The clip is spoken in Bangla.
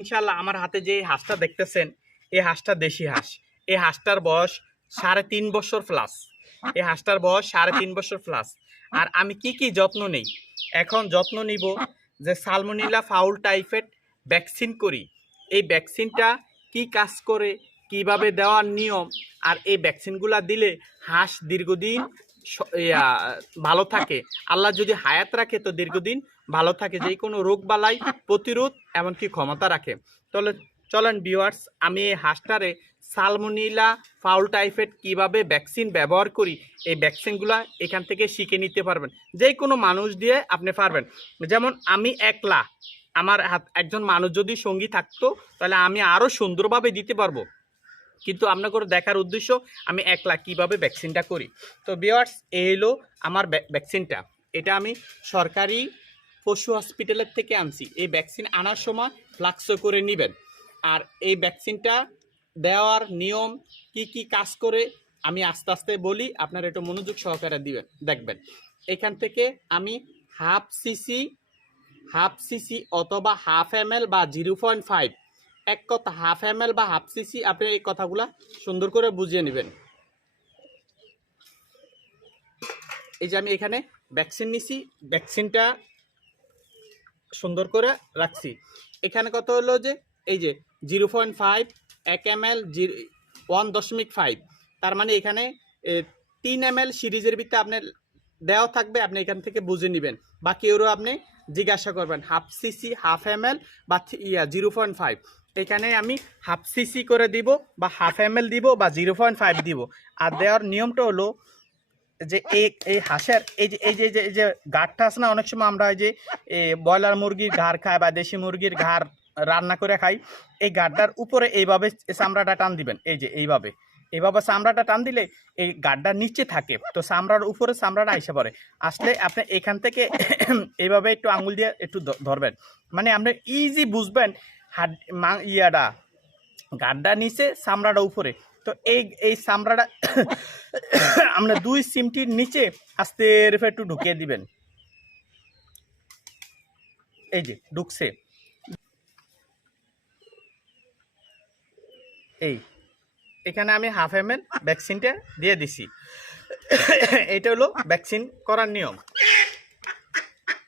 ইনশাল্লাহ আমার হাতে যে হাঁসটা দেখতেছেন, এই হাঁসটা দেশি হাঁস। এই হাঁসটার বয়স সাড়ে তিন বছর প্লাস এই হাঁসটার বয়স সাড়ে তিন বছর প্লাস আর আমি কি কি যত্ন নেই? এখন যত্ন নিব যে সালমোনিলা ফাউল টাইফয়েড ভ্যাকসিন করি। এই ভ্যাকসিনটা কি কাজ করে, কীভাবে দেওয়ার নিয়ম? আর এই ভ্যাকসিনগুলা দিলে হাঁস দীর্ঘদিন ভালো থাকে। আল্লাহ যদি হায়াত রাখে তো দীর্ঘদিন ভালো থাকে। যে কোনো রোগ বালাই প্রতিরোধ এমনকি ক্ষমতা রাখে। তাহলে চলেন ভিউয়ার্স আমি এই হাঁসটারে সালমোনিলা ফাউল টাইফয়েড কীভাবে ভ্যাকসিন ব্যবহার করি, এই ভ্যাকসিনগুলা এখান থেকে শিখে নিতে পারবেন। যে কোনো মানুষ দিয়ে আপনি পারবেন। যেমন আমি একলা, আমার হাত, একজন মানুষ যদি সঙ্গী থাকতো, তাহলে আমি আরও সুন্দরভাবে দিতে পারব। কিন্তু আপনাদের দেখার উদ্দেশ্য, আমি একলা কীভাবে ভ্যাকসিনটা করি? তো বিয়ার্স এই হলো আমার ভ্যা- ভ্যাকসিনটা এটা আমি সরকারি পশু হসপিটালের থেকে আনছি। এই ভ্যাকসিন আনার সময় ফ্লাক্সো করে নেবেন। আর এই ভ্যাকসিনটা দেওয়ার নিয়ম কি কি কাজ করে, আমি আস্তে আস্তে বলি, আপনারা একটু মনোযোগ সহকারে দিবেন, দেখবেন। এখান থেকে আমি হাফ সিসি হাফ সিসি অথবা হাফ এম বা জিরো পয়েন্ট ফাইভ এক কথা হাফ এম বা হাফ সিসি আপনি এই কথাগুলা সুন্দর করে বুঝিয়ে নেবেন। এই যে আমি এখানে ভ্যাকসিন নিছি ভ্যাকসিনটা সুন্দর করে রাখছি। এখানে কত হলো যে, এই যে জিরো পয়েন্ট ফাইভ এক এম এল ওয়ান দশমিক ফাইভ তার মানে এখানে তিন এম এল সিরিজের ভিতরে আপনার দেওয়া থাকবে, আপনি এখান থেকে বুঝে নেবেন। বাকি ওরও আপনি জিজ্ঞাসা করবেন, half CC, half M L বা ইয়া, জিরো পয়েন্ট ফাইভ। এখানে আমি হাফ সিসি করে দিব বা হাফ এম এল দিব বা জিরো পয়েন্ট ফাইভ দিব। আর দেওয়ার নিয়মটা হলো যে এই হাঁসের, এই যে এই যে, এই যে- গাঢ়টা আছে না, অনেক সময় আমরা এই যে ব্রয়লার মুরগির ঘাড় খাই বা দেশি মুরগির ঘাড় রান্না করে খাই, এই গাড্ডার উপরে এইভাবে চামড়াটা টান দিবেন, এই যে, এইভাবে। এইভাবে চামড়াটা টান দিলে এই গাড্ডা নিচে থাকে। তো চামড়ার উপরে চামড়াটা আইসে পড়ে। আসলে আপনি এখান থেকে এইভাবে একটু আঙুল দিয়ে একটু ধরবেন। মানে আপনি ইজি বুঝবেন হাড ইয়াটা গাড্ডা নিচে, চামড়াটা উপরে। তো এই এই চামড়াটা আমরা দুই সিমটির নিচে আস্তে রেফে একটু ঢুকিয়ে দিবেন। এই যে, ঢুকছে। এই। এখানে আমি হাফ এম এল ভ্যাকসিনটা দিয়ে দিছি। এটা হলো ভ্যাকসিন করার নিয়ম।